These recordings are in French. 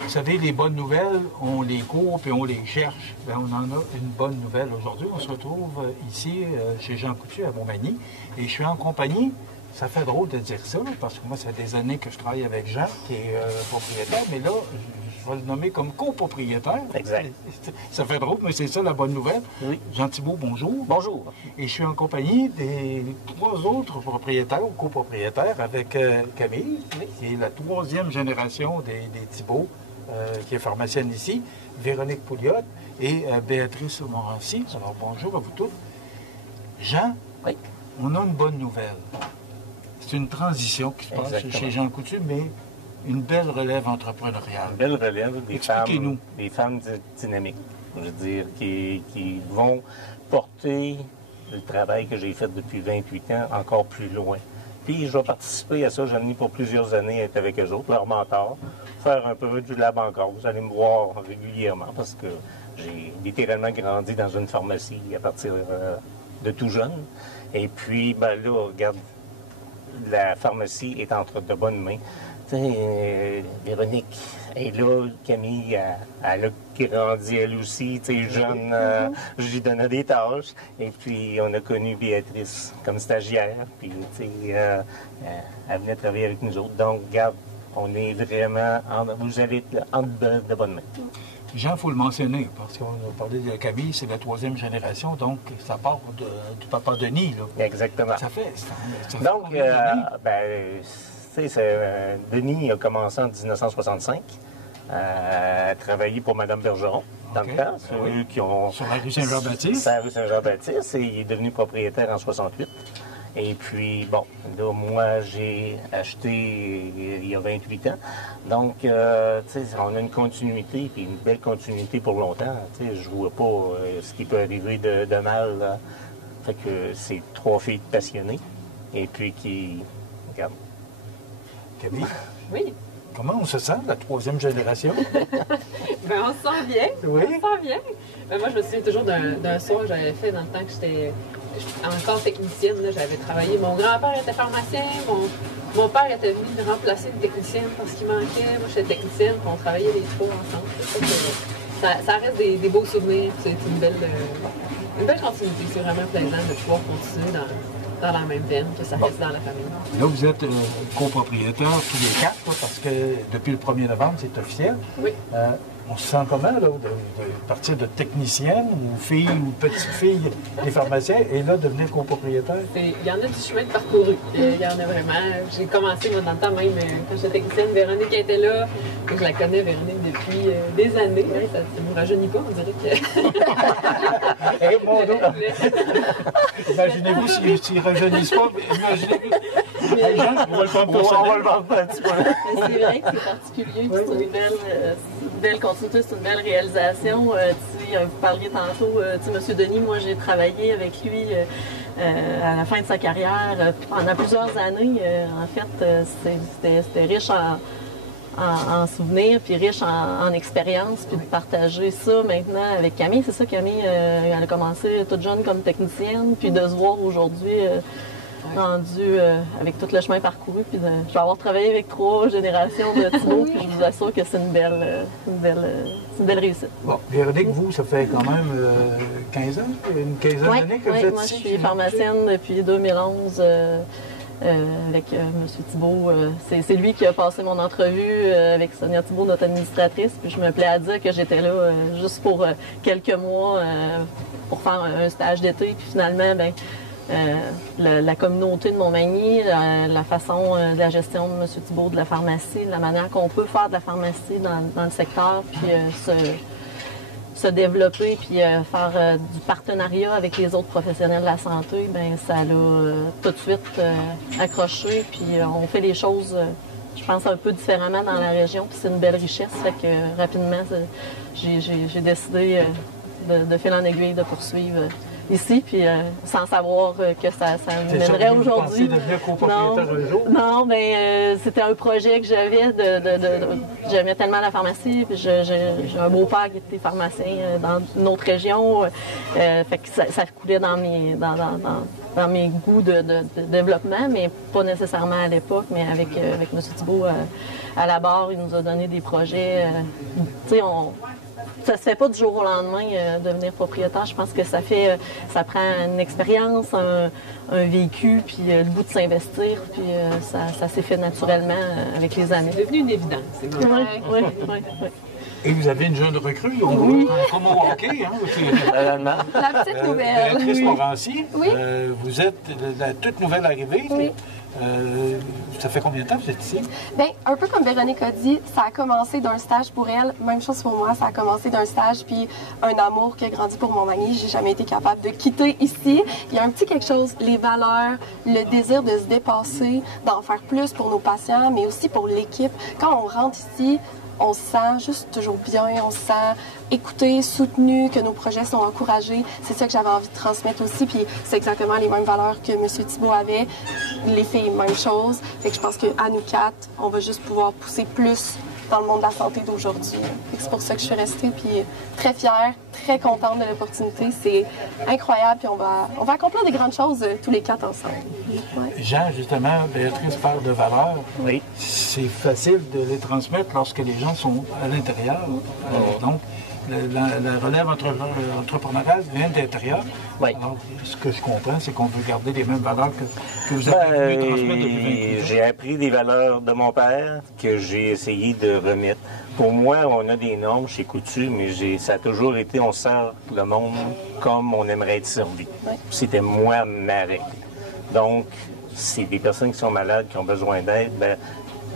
Vous savez, les bonnes nouvelles, on les court et on les cherche. Bien, on en a une bonne nouvelle aujourd'hui. On se retrouve ici chez Jean Coutu à Montmagny et je suis en compagnie. Ça fait drôle de dire ça, parce que moi, ça fait des années que je travaille avec Jean, qui est propriétaire, mais là, je vais le nommer comme copropriétaire. Exact. Ça fait drôle, mais c'est ça la bonne nouvelle. Oui. Jean Thibault, bonjour. Bonjour. Et je suis en compagnie des 3 autres propriétaires ou copropriétaires avec Camille, qui est la 3e génération des Thibault, qui est pharmacienne ici, Véronique Pouliot et Béatrice Morancy. Alors, bonjour à vous tous. Jean, oui. On a une bonne nouvelle. C'est une transition qui se passe chez Jean Coutu, mais une belle relève entrepreneuriale. Une belle relève Expliquez-nous. Des femmes dynamiques, je veux dire, qui vont porter le travail que j'ai fait depuis 28 ans encore plus loin. Puis je vais participer à ça, j'en ai pour plusieurs années être avec eux autres, leur mentor, faire un peu du lab encore. Vous allez me voir régulièrement parce que j'ai littéralement grandi dans une pharmacie à partir de tout jeune. Et puis, ben là, regarde, la pharmacie est entre de bonnes mains. Tu sais, Véronique est là, Camille, elle a grandi elle aussi, tu sais, jeune, je lui donnais des tâches. Et puis, on a connu Béatrice comme stagiaire, puis, tu sais, elle venait travailler avec nous autres. Donc, regarde, on est vraiment, vous allez être entre de bonnes mains. Jean, il faut le mentionner, parce qu'on a parlé de Camille, c'est la 3e génération, donc ça part du papa Denis, là. Exactement. Ça fait donc, Denis a commencé en 1965 à travailler pour Mme Bergeron, dans le temps. C'est eux qui ont... Sur la rue Saint-Jean-Baptiste. Sur la rue Saint-Jean-Baptiste, et il est devenu propriétaire en 68. Et puis, bon, là, moi, j'ai acheté il y a 28 ans. Donc, tu sais, on a une continuité, puis une belle continuité pour longtemps. Tu sais, je vois pas ce qui peut arriver de mal. Là. Fait que c'est 3 filles passionnées, et puis qui... Regarde. Camille? Oui. Comment on se sent, la 3e génération? Ben, on se sent bien. Oui? On se sent bien. Ben, moi, je me souviens toujours d'un soir que j'avais fait dans le temps que j'étais encore technicienne. J'avais travaillé. Mon grand-père était pharmacien. Mon père était venu me remplacer une technicienne parce qu'il manquait. Moi, j'étais technicienne. Puis on travaillait les 3 ensemble. Ça reste des beaux souvenirs. C'est une belle continuité. C'est vraiment plaisant de pouvoir continuer dans la même veine, que ça reste dans la famille. Là, vous êtes copropriétaires tous les 4, parce que depuis le 1er novembre, c'est officiel. Oui. On se sent comment, là, de partir de technicienne ou fille ou petite-fille des pharmaciens et là, devenir copropriétaire? Il y en a du chemin de parcouru. Il y en a vraiment. J'ai commencé, moi, dans le temps même, quand j'étais technicienne, Véronique était là. Je la connais, Véronique, depuis des années. Ça ne nous rajeunit pas, on dirait que... Eh, mon Dieu! Imaginez-vous s'ils ne rajeunissent pas, imaginez-vous. Hey, Jean, on va le prendre pour ça. On va le vendre un petit peu. C'est vrai que c'est particulier, puis c'est une belle continuité, c'est une belle réalisation. Vous parliez tantôt, M. Denis, moi j'ai travaillé avec lui à la fin de sa carrière pendant plusieurs années. En fait, c'était riche en souvenirs, puis riche en expérience, puis de partager ça maintenant avec Camille. C'est ça, Camille, elle a commencé toute jeune comme technicienne, puis de se voir aujourd'hui rendue avec tout le chemin parcouru. Puis je vais avoir travaillé avec 3 générations de Thibault, puis je vous assure que c'est une belle réussite. Bon, Véronique, vous, ça fait quand même 15 ans, une quinzaine d'années que vous êtes moi, ici? je suis pharmacienne depuis 2011. Avec M. Thibault. C'est lui qui a passé mon entrevue avec Sonia Thibault, notre administratrice. Puis je me plais à dire que j'étais là juste pour quelques mois pour faire un stage d'été. Puis finalement, la communauté de Montmagny, la façon de la gestion de M. Thibault de la pharmacie, la manière qu'on peut faire de la pharmacie dans le secteur, puis se développer puis faire du partenariat avec les autres professionnels de la santé, ça l'a tout de suite accroché. Puis on fait les choses, je pense, un peu différemment dans la région. Puis c'est une belle richesse. Fait que rapidement, j'ai décidé de fil en aiguille de poursuivre ici, puis sans savoir que ça me mènerait aujourd'hui. Devenir copropriétaire un jour? Non, c'était un projet que j'avais j'aimais tellement la pharmacie, puis j'ai un beau-père qui était pharmacien dans une autre région. Fait que ça coulait dans dans mes goûts de développement, mais pas nécessairement à l'époque, mais avec M. Thibault à la barre, il nous a donné des projets. Tu sais, ça se fait pas du jour au lendemain devenir propriétaire. Je pense que ça prend une expérience, un vécu, puis le goût de s'investir, puis ça s'est fait naturellement avec les années. C'est devenu une évidence. Oui. Et vous avez une jeune recrue, comme au hockey, hein? La petite nouvelle. Béatrice Morancy, Oui. Vous êtes la toute nouvelle arrivée. Oui. Ça fait combien de temps que vous êtes ici? Bien, un peu comme Véronique a dit, ça a commencé d'un stage pour elle. Même chose pour moi, ça a commencé d'un stage, puis un amour qui a grandi pour mon manie. J'ai jamais été capable de quitter ici. Il y a un petit quelque chose, les valeurs, le désir de se dépasser, d'en faire plus pour nos patients, mais aussi pour l'équipe. Quand on rentre ici, on se sent juste toujours bien, on se sent écouté, soutenu, que nos projets sont encouragés. C'est ça que j'avais envie de transmettre aussi, puis c'est exactement les mêmes valeurs que M. Thibault avait. Les filles, même chose. Fait que je pense qu'à nous quatre, on va juste pouvoir pousser plus dans le monde de la santé d'aujourd'hui. C'est pour ça que je suis restée, puis très fière, très contente de l'opportunité. C'est incroyable, puis on va accomplir des grandes choses tous les quatre ensemble. Ouais. Jean, justement, Béatrice parle de valeurs. Oui. C'est facile de les transmettre lorsque les gens sont à l'intérieur. Donc, la relève entrepreneuriale vient de l'intérieur. Oui. Alors, ce que je comprends, c'est qu'on veut garder les mêmes valeurs que vous avez voulu transmettre depuis 28 ans. J'ai appris des valeurs de mon père que j'ai essayé de remettre. Pour moi, on a des normes chez Coutu, mais ça a toujours été, on sert le monde comme on aimerait être servi. Oui. C'était moi ma règle. Donc, c'est des personnes qui sont malades, qui ont besoin d'aide. Ben,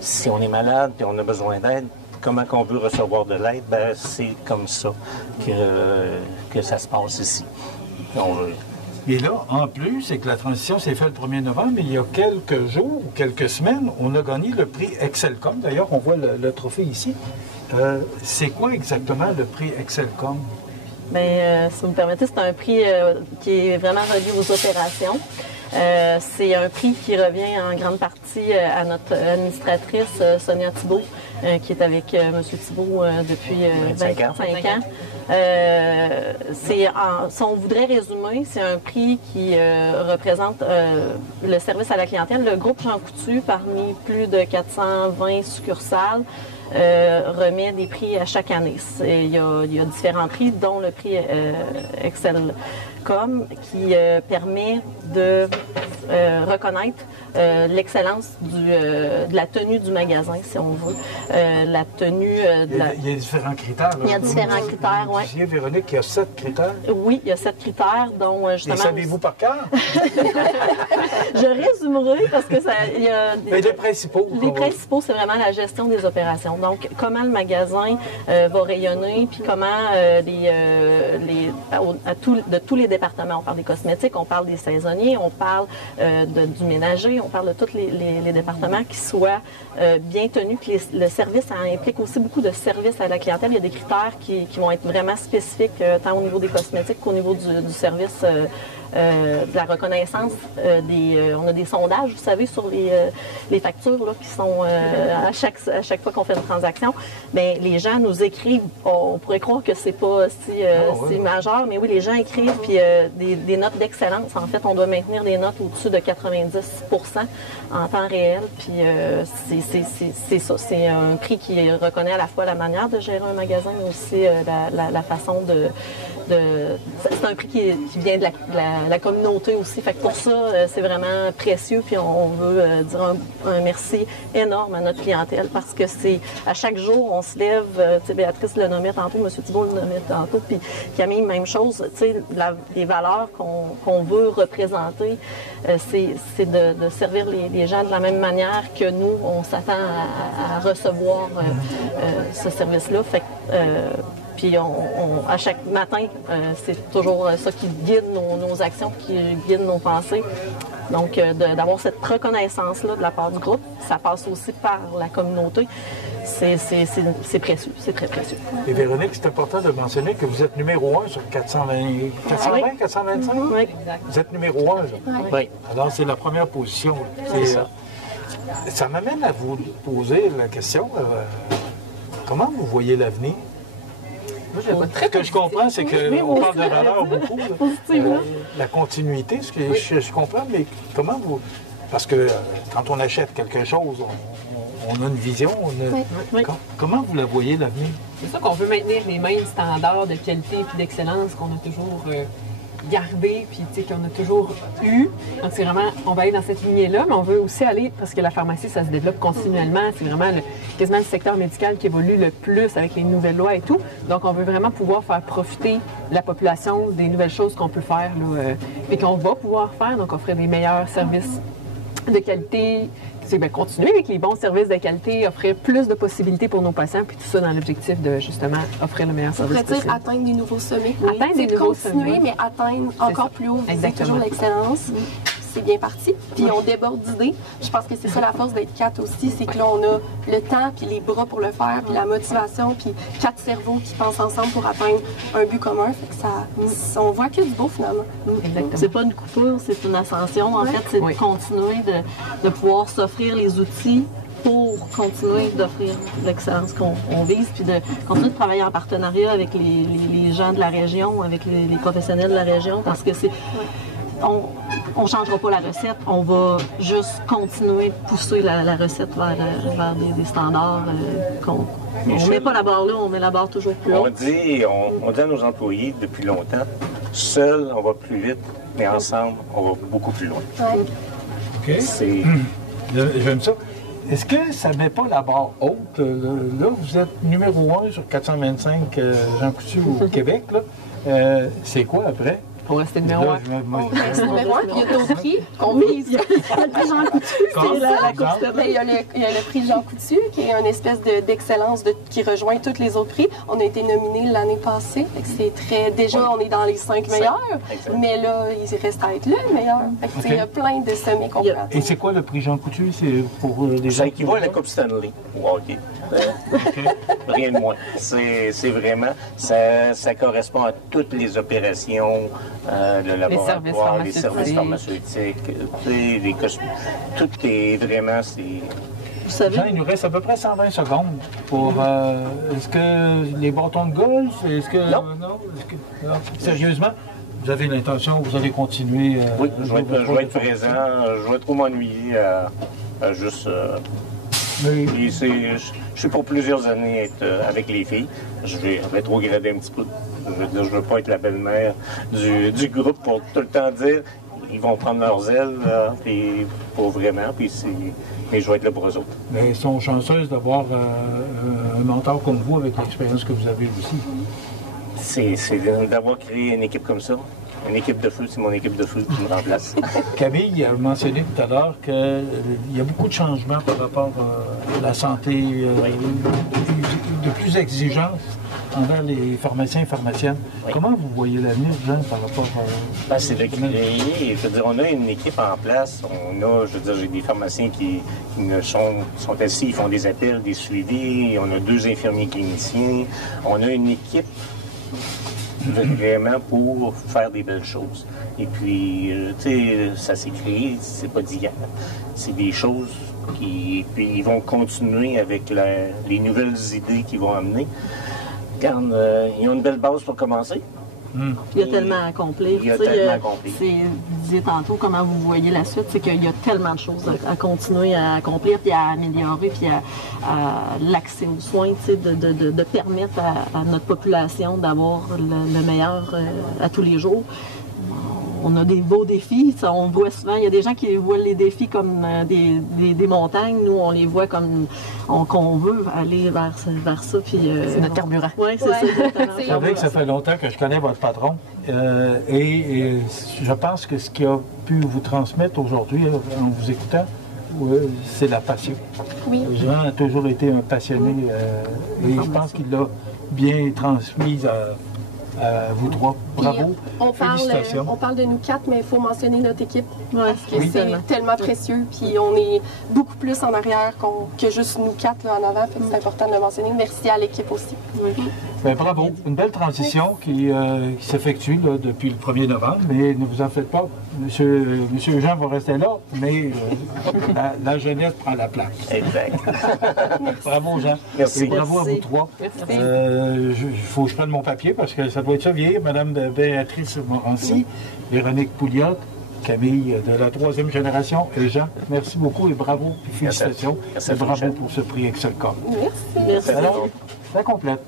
si on est malade et on a besoin d'aide, comment qu'on veut recevoir de l'aide, ben, c'est comme ça que ça se passe ici. Et là, en plus, c'est que la transition s'est faite le 1er novembre, mais il y a quelques jours ou quelques semaines, on a gagné le prix Excelcom. D'ailleurs, on voit le trophée ici. C'est quoi exactement le prix Excelcom? Bien, si vous me permettez, c'est un prix qui est vraiment relié aux opérations. C'est un prix qui revient en grande partie à notre administratrice Sonia Thibault, qui est avec M. Thibault depuis 25 ans. Si on voudrait résumer, c'est un prix qui représente le service à la clientèle. Le groupe Jean Coutu, parmi plus de 420 succursales, remet des prix à chaque année. Il y a différents prix, dont le prix Excelcom, qui permet de reconnaître l'excellence de la tenue du magasin, si on veut. La tenue Il y a différents critères. Là. Il y a différents critères, oui. Vous disiez, Véronique, qu'il y a 7 critères. Oui, il y a 7 critères, dont justement... Les savez-vous par cœur? Je résumerai parce que il y a... Mais les principaux. Les principaux, c'est vraiment la gestion des opérations. Donc, comment le magasin va rayonner, puis comment de tous les départements. On parle des cosmétiques, on parle des saisonniers, on parle du ménager, on parle de tous les départements qui soient bien tenus, que le service, ça implique aussi beaucoup de services à la clientèle. Il y a des critères qui vont être vraiment spécifiques, tant au niveau des cosmétiques qu'au niveau du service de la reconnaissance. On a des sondages, vous savez, sur les factures là, qui sont à chaque fois qu'on fait une transaction. Bien, les gens nous écrivent. On pourrait croire que c'est pas si majeur, mais oui, les gens écrivent puis des notes d'excellence. En fait, on doit maintenir des notes au-dessus de 90% en temps réel. Puis c'est ça. C'est un prix qui reconnaît à la fois la manière de gérer un magasin, mais aussi la façon de c'est un prix qui vient de la communauté aussi. Fait que pour ça, c'est vraiment précieux. Puis on veut dire un merci énorme à notre clientèle parce que c'est à chaque jour, on se lève. Tu sais, Béatrice le nommait tantôt, M. Thibault le nommait tantôt, puis Camille, même chose. Tu sais, les valeurs qu'on veut représenter, c'est de servir les gens de la même manière que nous, on s'attend à recevoir ce service-là. Fait que, puis à chaque matin, c'est toujours ça qui guide nos actions, qui guide nos pensées. Donc, d'avoir cette reconnaissance-là de la part du groupe, ça passe aussi par la communauté. C'est précieux, c'est très précieux. Et Véronique, c'est important de mentionner que vous êtes numéro 1 sur 425? Oui. Vous êtes numéro 1, là? Oui. Alors, c'est la première position. C'est ça. Ça m'amène à vous poser la question, comment vous voyez l'avenir? Moi, je le vois très Ce que je comprends, c'est Oui, qu'on moi parle de aussi, valeur beaucoup. là. Positivement. La continuité, ce que je comprends, mais comment vous... Parce que quand on achète quelque chose, on a une vision. Oui. Comment vous la voyez, l'avenir? C'est ça qu'on veut maintenir les mêmes standards de qualité et d'excellence qu'on a toujours gardés puis qu'on a toujours eu. Donc, c'est vraiment, on va aller dans cette lignée-là, mais on veut aussi aller, parce que la pharmacie, ça se développe continuellement. C'est vraiment quasiment le secteur médical qui évolue le plus avec les nouvelles lois et tout. Donc, on veut vraiment pouvoir faire profiter la population des nouvelles choses qu'on peut faire là, et qu'on va pouvoir faire. Donc, offrir des meilleurs services de qualité, c'est continuer avec les bons services de qualité, offrir plus de possibilités pour nos patients, puis tout ça dans l'objectif de justement offrir le meilleur service possible. dire atteindre des nouveaux sommets. Atteindre des nouveaux continuer, sommets. mais atteindre encore plus haut, viser Exactement. toujours l'excellence. C'est bien parti. Puis on déborde d'idées. Je pense que c'est ça la force d'être 4 aussi, c'est que là, on a le temps, puis les bras pour le faire, puis la motivation, puis 4 cerveaux qui pensent ensemble pour atteindre un but commun. Fait que ça, on voit que du beau finalement. Exactement. C'est pas une coupure, c'est une ascension. En Ouais. fait, c'est Oui. de continuer de pouvoir s'offrir les outils pour continuer d'offrir l'excellence qu'on vise, puis de continuer de travailler en partenariat avec les gens de la région, avec les professionnels de la région, parce que c'est... On ne changera pas la recette, on va juste continuer de pousser la recette vers des standards qu'on... On ne met pas la barre là, on met la barre toujours plus haut. On dit à nos employés depuis longtemps, seul, on va plus vite, mais ensemble, on va beaucoup plus loin. Ouais. OK? C'est... J'aime ça. Est-ce que ça ne met pas la barre haute? Là, vous êtes numéro 1 sur 425 Jean Coutu au Québec. Là. C'est quoi après? Pour rester numéro Là, 1. On reste numéro 1, puis il y a d'autres prix qu'on vise. Il y a le prix Jean Coutu, c'est la Coupe Ben, il y a le prix Jean Coutu, qui est une espèce d'excellence qui rejoint tous les autres prix. On a été nominé l'année passée. Fait que c'est très... Déjà, on est dans les 5 meilleurs, Exact. mais là, il reste à être le meilleur. Fait que, tu sais, il y a plein de sommets qu'on peut atteindre. Et c'est quoi le prix Jean Coutu? C'est pour les gens Ça équivaut à la Coupe Stanley au hockey. Rien de moins. C'est vraiment, ça correspond à toutes les opérations, le laboratoire, les services pharmaceutiques, les tout est vraiment, c'est... Vous savez, Jean, il nous reste à peu près 120 secondes pour... est-ce que les bâtons de golf? Est-ce que... Non. Est-ce que, non. Sérieusement, vous avez l'intention, vous allez continuer... Oui, je vais être présent. Je vais trop m'ennuyer à juste... Mais- Puis je suis pour plusieurs années être avec les filles. Je vais rétrograder un petit peu. Je veux pas être la belle-mère du groupe pour tout le temps dire ils vont prendre leurs ailes, puis pour vraiment, mais je vais être là pour eux autres. Mais elles sont chanceuses d'avoir un mentor comme vous avec l'expérience que vous avez aussi. C'est d'avoir créé une équipe comme ça. Une équipe de feu, c'est mon équipe de feu qui me remplace. Camille a mentionné tout à l'heure qu'il y a beaucoup de changements par rapport à la santé, de plus exigence envers les pharmaciens et pharmaciennes. Oui. Comment vous voyez l'avenir, Jean, par rapport à... Ben, c'est de créer. Je veux dire, on a une équipe en place. J'ai des pharmaciens qui sont assis, ils font des appels, des suivis. On a 2 infirmiers cliniciens. On a une équipe vraiment pour faire des belles choses. Et puis, tu sais, ça s'est créé, c'est pas d'hier. C'est des choses puis ils vont continuer avec les nouvelles idées qu'ils vont amener. Regarde, ils ont une belle base pour commencer. il y a tellement à accomplir. Il y a Tu sais, tellement à accomplir. Vous disiez tantôt comment vous voyez la suite, c'est qu'il y a tellement de choses à continuer à accomplir, puis à améliorer, puis à l'accès aux soins, tu sais, de permettre à notre population d'avoir le meilleur à tous les jours. On a des beaux défis. Ça, on voit souvent, il y a des gens qui voient les défis comme des montagnes. Nous, on les voit comme qu'on veut aller vers ça. C'est notre carburant. Oui, c'est ça. exactement. Vous savez que ça fait longtemps que je connais votre patron et je pense que ce qu'il a pu vous transmettre aujourd'hui en vous écoutant, c'est la passion. Oui. Jean a toujours été un passionné et je pense qu'il l'a bien transmise à vous trois. Bravo. Félicitations. On parle de nous 4, mais il faut mentionner notre équipe. Ouais, Parce que c'est tellement précieux. Puis on est beaucoup plus en arrière que juste nous 4 là, en avant. Fait que c'est important de le mentionner. Merci à l'équipe aussi. Oui. Ben, bravo. Une belle transition qui s'effectue là, depuis le 1er novembre, mais ne vous en faites pas. Monsieur Jean va rester là, mais la jeunesse prend la place. Exact. Bravo, Jean. Merci. Et bravo à vous trois. Il faut que je prenne mon papier parce que ça doit être ça vieillir. Madame Béatrice Morancy, Véronique Pouliot, Camille de la 3e génération et Jean, merci beaucoup et bravo et félicitations. Merci. Et bravo pour ce prix Excelcom. Merci. Alors, ça complète.